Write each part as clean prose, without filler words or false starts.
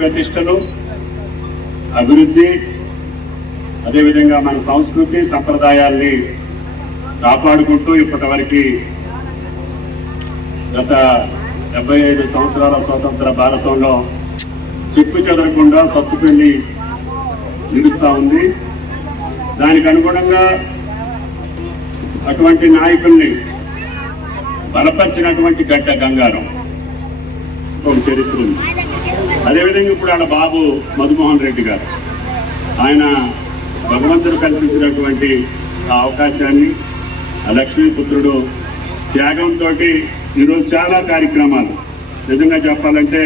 ప్రతిష్టలు, అభివృద్ధి, అదేవిధంగా మన సంస్కృతి సంప్రదాయాల్ని కాపాడుకుంటూ ఇప్పటివరకు గత 75 సంవత్సరాల స్వతంత్ర భారతంలో చెక్కు చెదరకుండా సత్తుపెళ్లి నిలుస్తూ ఉంది. దానికి అనుగుణంగా అటువంటి నాయకుల్ని బలపరిచినటువంటి గడ్డ గంగారం ఒక చరిత్ర ఉంది. అదేవిధంగా ఇప్పుడు ఆడ బాబు మధుమోహన్ రెడ్డి గారు, ఆయన భగవంతుడు కల్పించినటువంటి ఆ అవకాశాన్ని, ఆ లక్ష్మీపుత్రుడు త్యాగంతో ఈరోజు చాలా కార్యక్రమాలు, నిజంగా చెప్పాలంటే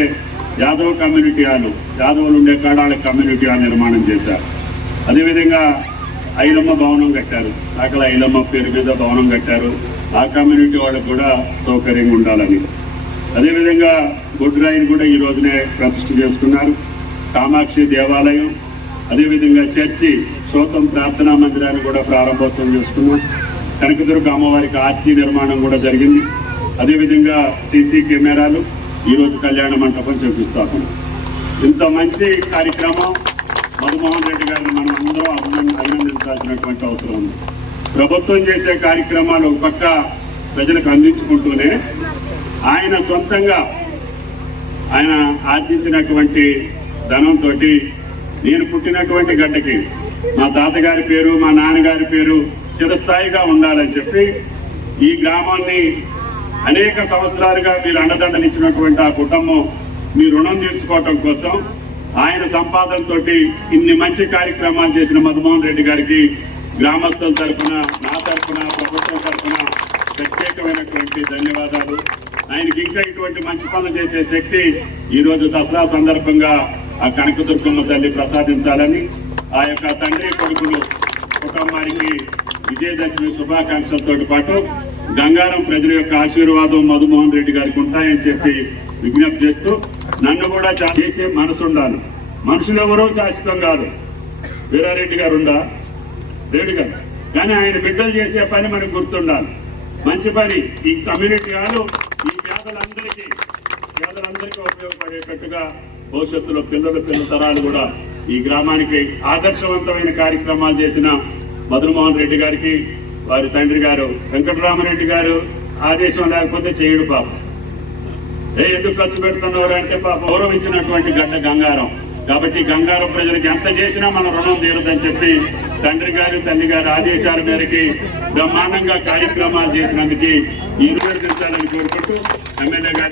యాదవ్ కమ్యూనిటీ హాలు, యాదవులు ఉండే కాడ కమ్యూనిటీ హాల్ నిర్మాణం చేశారు. అదేవిధంగా ఐలమ్మ భవనం కట్టారు, అక్కడ ఐలమ్మ పేరు మీద భవనం కట్టారు. ఆ కమ్యూనిటీ వాళ్ళకు కూడా సౌకర్యంగా ఉండాలని. అదేవిధంగా బొడ్రాయిని కూడా ఈ రోజునే ప్రతిష్ఠ చేసుకున్నారు. కామాక్షి దేవాలయం, అదేవిధంగా చర్చి, శ్రోతం ప్రార్థనా మందిరాన్ని కూడా ప్రారంభోత్సవం చేసుకున్నాం. కనకదుర్గ అమ్మవారికి ఆర్చి నిర్మాణం కూడా జరిగింది. అదేవిధంగా సీసీ కెమెరాలు, ఈరోజు కళ్యాణ మంటపం చూపిస్తాము. ఇంత మంచి కార్యక్రమం మధుమోహన్ రెడ్డి గారిని మనం అందరం అభినందించాల్సినటువంటి అవసరం ఉంది. ప్రభుత్వం చేసే కార్యక్రమాలు ఒక పక్క ప్రజలకు అందించుకుంటూనే ఆయన సొంతంగా ఆయన ఆర్జించినటువంటి ధనంతో నేను పుట్టినటువంటి గడ్డకి మా తాతగారి పేరు, మా నాన్నగారి పేరు చిరస్థాయిగా ఉండాలని చెప్పి ఈ గ్రామాన్ని అనేక సంవత్సరాలుగా మీరు అండదండలు ఇచ్చినటువంటి ఆ కుటుంబం మీ రుణం తీర్చుకోవటం కోసం ఆయన సంపాదనతో ఇన్ని మంచి కార్యక్రమాలు చేసిన మధుమోహన్ రెడ్డి గారికి గ్రామస్తుల తరఫున, నా తరఫున, ప్రభుత్వం తరఫున ప్రత్యేకమైనటువంటి ధన్యవాదాలు. ఆయనకి ఇంకా ఇటువంటి మంచి పనులు చేసే శక్తి ఈరోజు దసరా సందర్భంగా ఆ కనకదుర్గమ్మ తల్లి ప్రసాదించాలని, ఆ యొక్క తండ్రి కొడుకులు కుటుంబానికి విజయదశమి శుభాకాంక్షలతో పాటు గంగారం ప్రజల యొక్క ఆశీర్వాదం మధుమోహన్ రెడ్డి గారికి ఉంటాయని చెప్పి విజ్ఞప్తి చేస్తూ, నన్ను కూడా చేసే మనసు ఉండాలి. మనుషులు ఎవరో శాశ్వతం కాదు. వీరారెడ్డి గారు ఉండా లేడు కదా, కానీ ఆయన బిడ్డలు చేసే పని మనకు గుర్తుండాలి. మంచి పని ఈ కమ్యూనిటీ హాలు ఈ పేదలందరికీ ఉపయోగపడేటట్టుగా భవిష్యత్తులో పిల్లల తరాలు కూడా ఈ గ్రామానికి ఆదర్శవంతమైన కార్యక్రమాలు చేసిన మధుమోహన్ రెడ్డి గారికి, వారి తండ్రి గారు వెంకటరామరెడ్డి గారు ఆదేశం లేకపోతే చేయడు పాపం. ఎందుకు ఖర్చు పెడుతున్నారు అంటే పాపం గౌరవించినటువంటి గడ్డ గంగారం. కాబట్టి గంగారం ప్రజలకు ఎంత చేసినా మన రుణం తీరదని చెప్పి తండ్రి గారు తల్లి గారు ఆదేశాల మేరకి బ్రహ్మాండంగా కార్యక్రమాలు చేసినందుకు ఈ రోజు కోరుకుంటూ ఎమ్మెల్యే గారు